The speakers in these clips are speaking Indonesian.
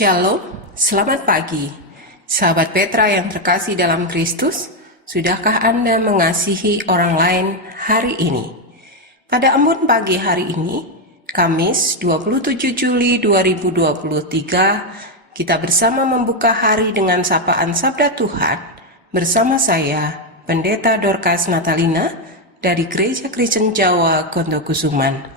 Shalom, selamat pagi. Sahabat Petra yang terkasih dalam Kristus, sudahkah Anda mengasihi orang lain hari ini? Pada embun pagi hari ini, Kamis 27 Juli 2023, kita bersama membuka hari dengan sapaan Sabda Tuhan bersama saya, Pendeta Dorcas Natalina dari Gereja Kristen Jawa Kondokusuman.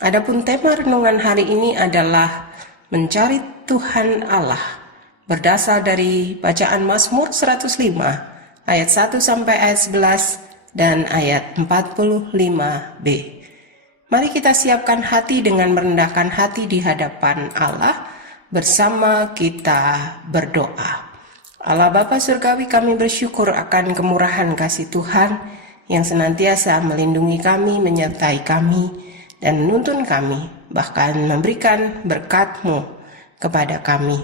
Adapun tema renungan hari ini adalah mencari Tuhan Allah, berdasar dari bacaan Mazmur 105 ayat 1 sampai ayat 11 dan ayat 45b. Mari kita siapkan hati dengan merendahkan hati di hadapan Allah bersama kita berdoa. Allah Bapa Surgawi, kami bersyukur akan kemurahan kasih Tuhan yang senantiasa melindungi kami, menyertai kami, dan menuntun kami, bahkan memberikan berkat-Mu kepada kami.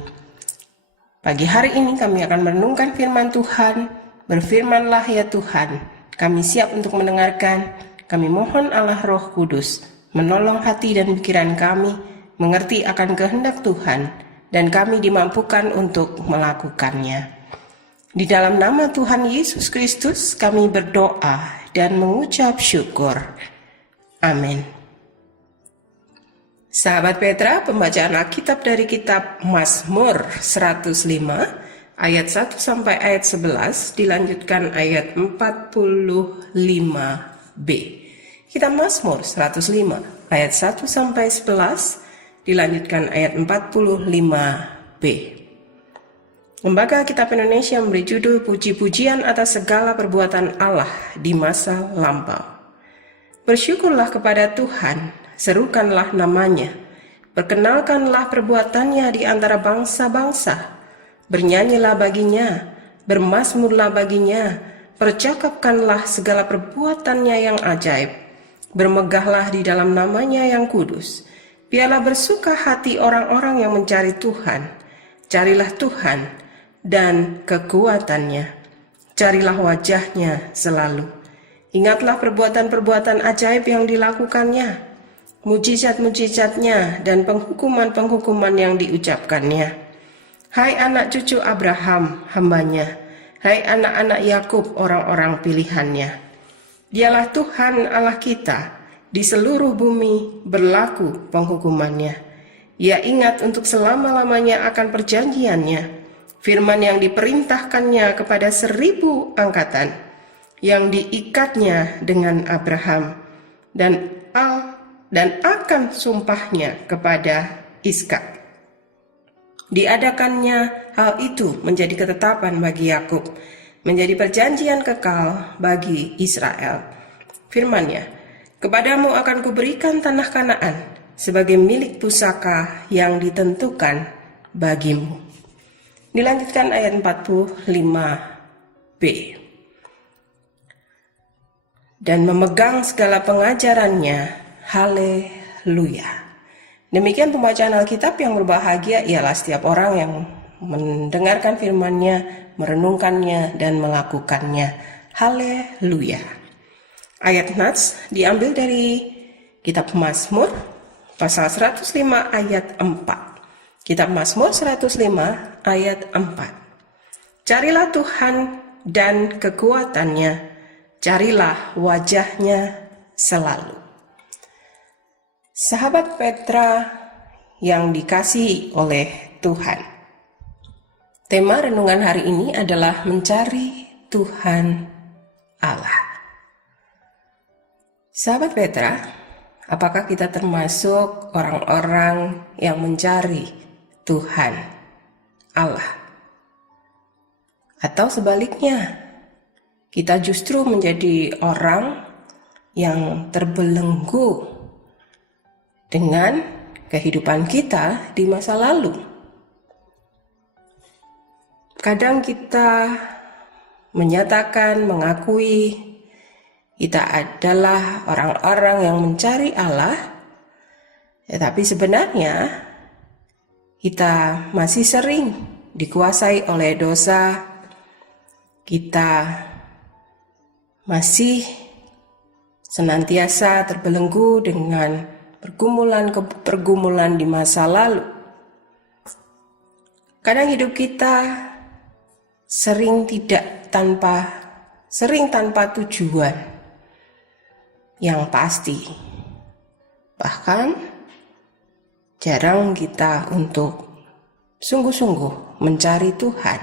Pagi hari ini kami akan merenungkan firman Tuhan. Berfirmanlah ya Tuhan, kami siap untuk mendengarkan. Kami mohon Allah Roh Kudus menolong hati dan pikiran kami, mengerti akan kehendak Tuhan, dan kami dimampukan untuk melakukannya. Di dalam nama Tuhan Yesus Kristus kami berdoa dan mengucap syukur. Amin. Sahabat Petra, pembacaan Alkitab dari kitab Mazmur 105 ayat 1 sampai ayat 11 dilanjutkan ayat 45b. Kitab Mazmur 105 ayat 1 sampai 11 dilanjutkan ayat 45b. Lembaga Kitab Indonesia memberi judul Puji-pujian atas segala perbuatan Allah di masa lampau. Bersyukurlah kepada Tuhan, serukanlah namanya, perkenalkanlah perbuatannya di antara bangsa-bangsa, bernyanyilah baginya, bermazmurlah baginya, percakapkanlah segala perbuatannya yang ajaib, bermegahlah di dalam namanya yang kudus. Biarlah bersuka hati orang-orang yang mencari Tuhan, carilah Tuhan dan kekuatannya, carilah wajahnya selalu. Ingatlah perbuatan-perbuatan ajaib yang dilakukannya, mujizat-mujizatnya dan penghukuman-penghukuman yang diucapkannya. Hai anak cucu Abraham, hambanya, hai anak-anak Yakub, orang-orang pilihannya. Dialah Tuhan Allah kita, di seluruh bumi berlaku penghukumannya. Ia ingat untuk selama-lamanya akan perjanjiannya, firman yang diperintahkannya kepada 1000 angkatan, yang diikatnya dengan Abraham, dan akan sumpahnya kepada Iskak. Diadakannya hal itu menjadi ketetapan bagi Yakub, menjadi perjanjian kekal bagi Israel. Firman-Nya, kepadamu akan kuberikan tanah Kanaan sebagai milik pusaka yang ditentukan bagimu. Dilanjutkan ayat 45b. Dan memegang segala pengajarannya. Haleluya. Demikian pembacaan Alkitab. Yang berbahagia ialah setiap orang yang mendengarkan firman-Nya, merenungkannya, dan melakukannya. Haleluya. Ayat nats diambil dari kitab Mazmur pasal 105 ayat 4. Kitab Mazmur 105 ayat 4. Carilah Tuhan dan kekuatannya, carilah wajahnya selalu. Sahabat Petra yang dikasihi oleh Tuhan, tema renungan hari ini adalah mencari Tuhan Allah. Sahabat Petra, apakah kita termasuk orang-orang yang mencari Tuhan Allah? Atau sebaliknya, kita justru menjadi orang yang terbelenggu dengan kehidupan kita di masa lalu? Kadang kita menyatakan, mengakui kita adalah orang-orang yang mencari Allah, tetapi sebenarnya kita masih sering dikuasai oleh dosa. Kita masih senantiasa terbelenggu dengan pergumulan di masa lalu. Kadang hidup kita sering tanpa tujuan yang pasti. Bahkan jarang kita untuk sungguh-sungguh mencari Tuhan.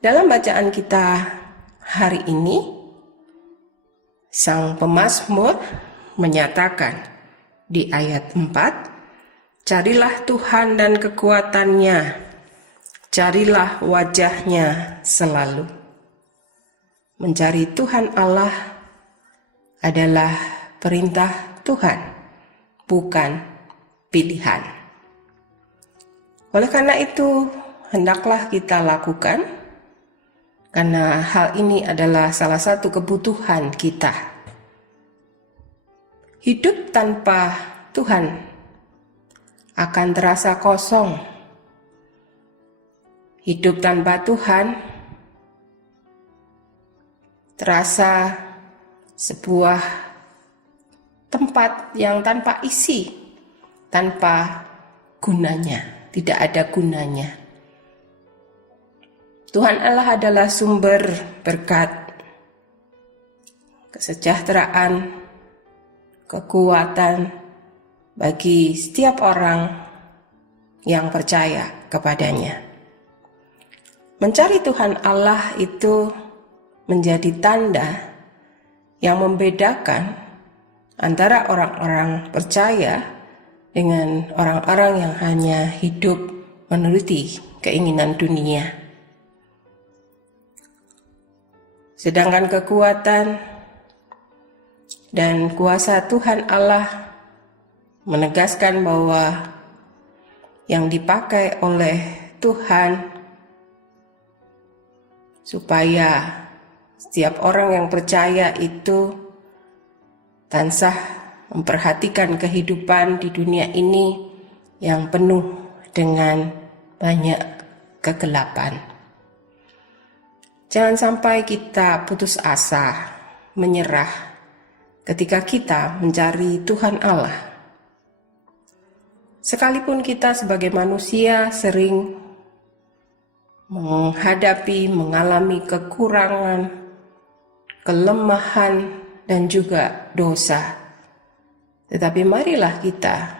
Dalam bacaan kita hari ini, Sang Pemazmur menyatakan di ayat 4, "Carilah Tuhan dan kekuatannya, carilah wajah-Nya selalu." Mencari Tuhan Allah adalah perintah Tuhan, bukan pilihan. Oleh karena itu, hendaklah kita lakukan, karena hal ini adalah salah satu kebutuhan kita. Hidup tanpa Tuhan akan terasa kosong. Hidup tanpa Tuhan terasa sebuah tempat yang tanpa isi, tanpa gunanya, tidak ada gunanya. Tuhan Allah adalah sumber berkat, kesejahteraan, kekuatan bagi setiap orang yang percaya kepadanya. Mencari Tuhan Allah itu menjadi tanda yang membedakan antara orang-orang percaya dengan orang-orang yang hanya hidup menuruti keinginan dunia. Sedangkan kekuatan dan kuasa Tuhan Allah menegaskan bahwa yang dipakai oleh Tuhan supaya setiap orang yang percaya itu tansah memperhatikan kehidupan di dunia ini yang penuh dengan banyak kegelapan. Jangan sampai kita putus asa, menyerah ketika kita mencari Tuhan Allah. Sekalipun kita sebagai manusia sering mengalami kekurangan, kelemahan, dan juga dosa. Tetapi marilah kita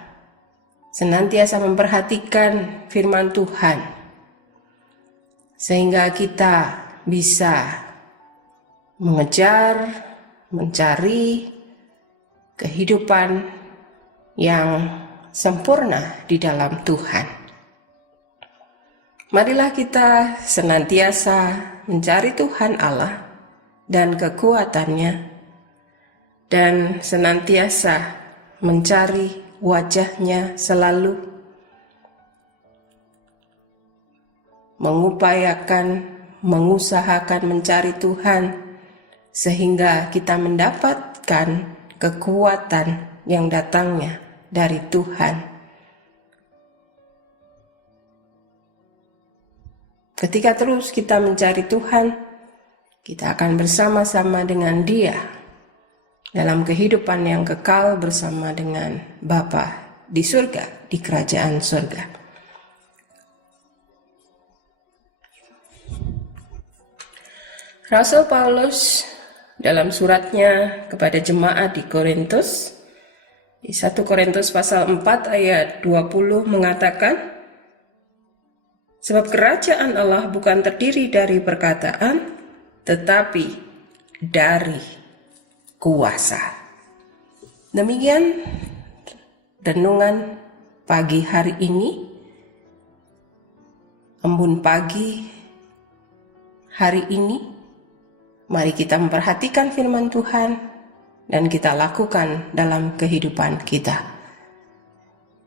senantiasa memperhatikan firman Tuhan, sehingga kita bisa mengejar, mencari kehidupan yang sempurna di dalam Tuhan. Marilah kita senantiasa mencari Tuhan Allah dan kekuatannya, dan senantiasa mencari wajah-Nya selalu, mengusahakan mencari Tuhan, sehingga kita mendapatkan kekuatan yang datangnya dari Tuhan. Ketika terus kita mencari Tuhan, kita akan bersama-sama dengan Dia dalam kehidupan yang kekal bersama dengan Bapa di surga, di kerajaan surga. Rasul Paulus dalam suratnya kepada jemaat di Korintus, di 1 Korintus pasal 4 ayat 20 mengatakan, "Sebab kerajaan Allah bukan terdiri dari perkataan, tetapi dari kuasa." Demikian renungan pagi hari ini, embun pagi hari ini. Mari kita memperhatikan firman Tuhan dan kita lakukan dalam kehidupan kita.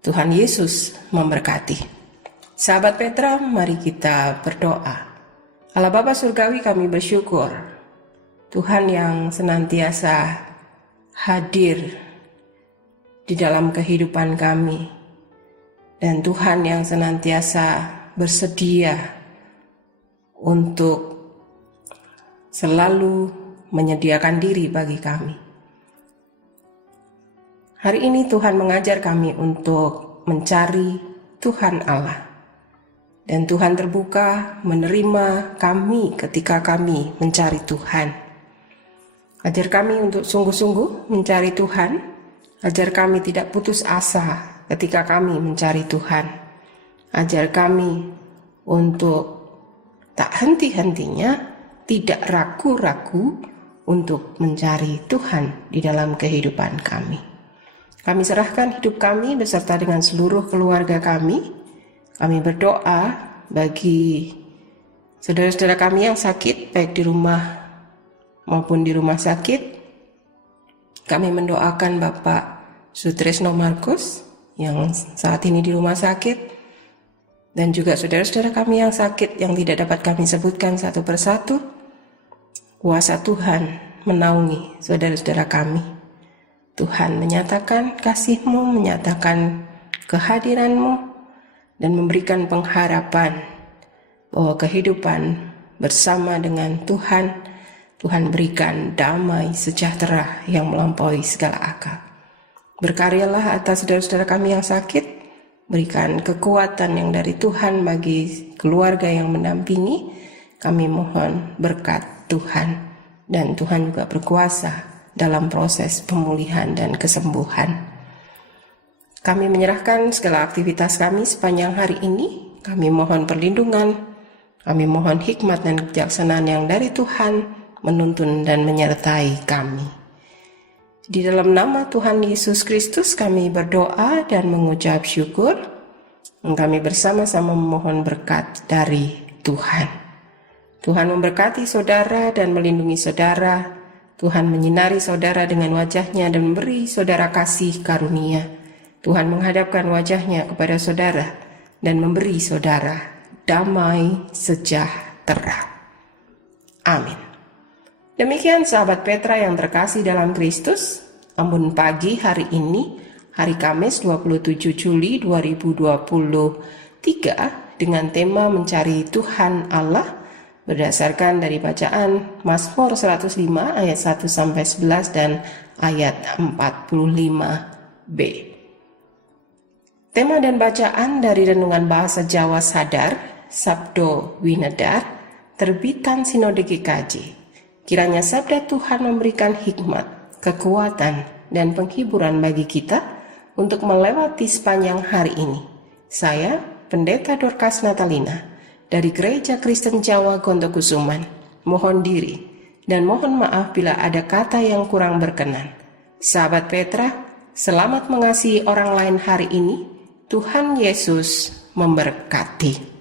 Tuhan Yesus memberkati. Sahabat Petra, mari kita berdoa. Allah Bapa Surgawi, kami bersyukur Tuhan yang senantiasa hadir di dalam kehidupan kami, dan Tuhan yang senantiasa bersedia untuk selalu menyediakan diri bagi kami. Hari ini Tuhan mengajar kami untuk mencari Tuhan Allah Dan Tuhan terbuka menerima kami ketika kami mencari Tuhan. Ajar kami untuk sungguh-sungguh mencari Tuhan. Ajar kami tidak putus asa ketika kami mencari Tuhan. Ajar kami untuk tak henti-hentinya, tidak ragu-ragu untuk mencari Tuhan di dalam kehidupan kami. Kami serahkan hidup kami beserta dengan seluruh keluarga kami. Kami berdoa bagi saudara-saudara kami yang sakit, baik di rumah maupun di rumah sakit. Kami mendoakan Bapak Sutresno Markus yang saat ini di rumah sakit, dan juga saudara-saudara kami yang sakit yang tidak dapat kami sebutkan satu persatu. Kuasa Tuhan menaungi saudara-saudara kami. Tuhan menyatakan kasih-Mu, menyatakan kehadiran-Mu, dan memberikan pengharapan bahwa kehidupan bersama dengan Tuhan, Tuhan berikan damai sejahtera yang melampaui segala akal. Berkaryalah atas saudara-saudara kami yang sakit, berikan kekuatan yang dari Tuhan bagi keluarga yang mendampingi. Kami mohon berkat Tuhan, dan Tuhan juga berkuasa dalam proses pemulihan dan kesembuhan. Kami menyerahkan segala aktivitas kami sepanjang hari ini. Kami mohon perlindungan, kami mohon hikmat dan kebijaksanaan yang dari Tuhan menuntun dan menyertai kami. Di dalam nama Tuhan Yesus Kristus kami berdoa dan mengucap syukur. Kami bersama-sama memohon berkat dari Tuhan. Tuhan memberkati saudara dan melindungi saudara. Tuhan menyinari saudara dengan wajah-Nya dan memberi saudara kasih karunia. Tuhan menghadapkan wajah-Nya kepada saudara dan memberi saudara damai sejahtera. Amin. Demikian sahabat Petra yang terkasih dalam Kristus, Ambon pagi hari ini, hari Kamis 27 Juli 2023, dengan tema mencari Tuhan Allah, berdasarkan dari bacaan Mazmur 105 ayat 1-11 dan ayat 45b. Tema dan bacaan dari Renungan Bahasa Jawa Sadar, Sabdo Winedar, terbitan Sinode GKJ. Kiranya sabda Tuhan memberikan hikmat, kekuatan, dan penghiburan bagi kita untuk melewati sepanjang hari ini. Saya, Pendeta Dorcas Natalina, dari Gereja Kristen Jawa Gondokusuman, mohon diri dan mohon maaf bila ada kata yang kurang berkenan. Sahabat Petra, selamat mengasihi orang lain hari ini. Tuhan Yesus memberkati.